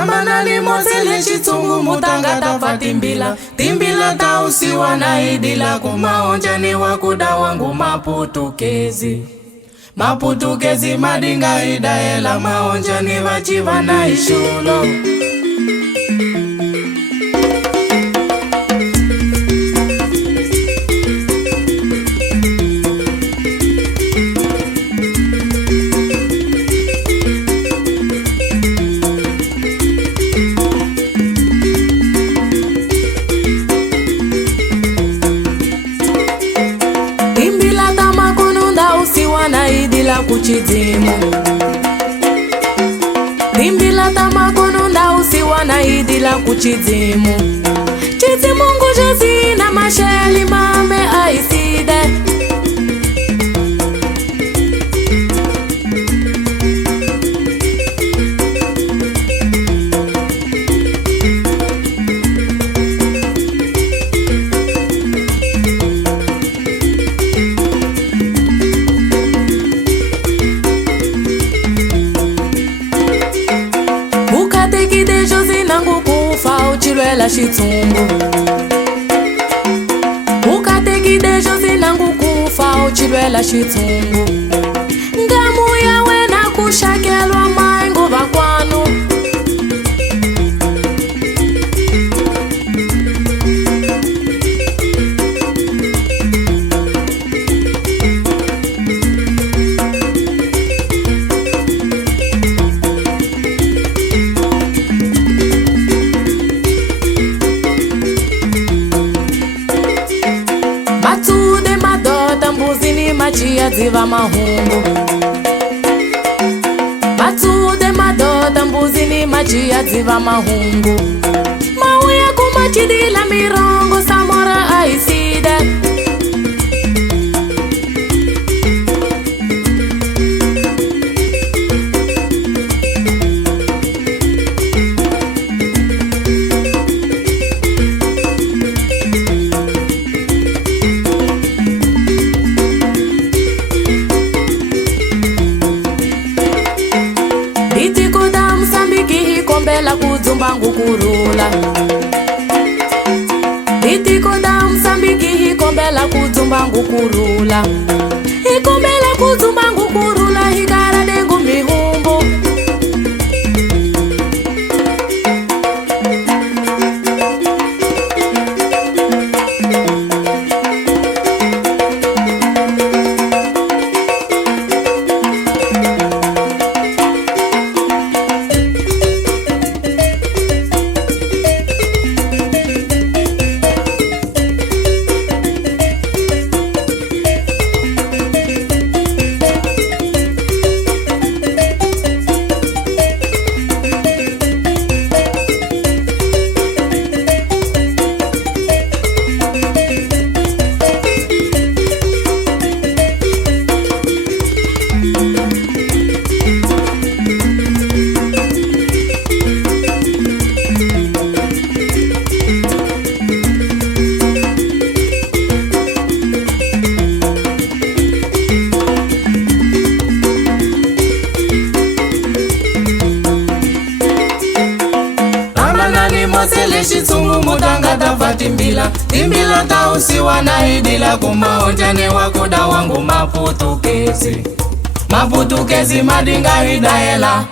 Tamana limosele chitungu mutanga tafatimbila. Timbila tausiwa na idila kumaonjani wakuda wangu Maputukezi. Maputukezi madinga idaela maonjani wachiva na ishulo. Timbila tamakununda usiwa na idila kuchizimu. Timbila tamakununda usiwa na idila kuchizimu. Chizimu ngujozi na masheli mame aiside. Bukateki jozi nangu kufa uchilwela chitungu. Bukateki jozi nangu kufa uchilwela chitungu. Ngamu yawe na kushakelwa maingo bakwanu. Matude madota mbuzini machia ziva mahungu. Matude madota mbuzini machia ziva mahungu. Mauya kumachidila mirongo samora aiside. Itikuda Msambiki hikombela kuzumba ngukurula. Itikuda Msambiki hikombela kuzumba ngukurula. Hikombela kuzumba ngukurula higara dengu mihumbu. Mosele chitungu mutanga tafatimbila. Timbila tausiwa na idila kumaonjani wakuda wangu Maputukezi. Maputukezi madinga idaela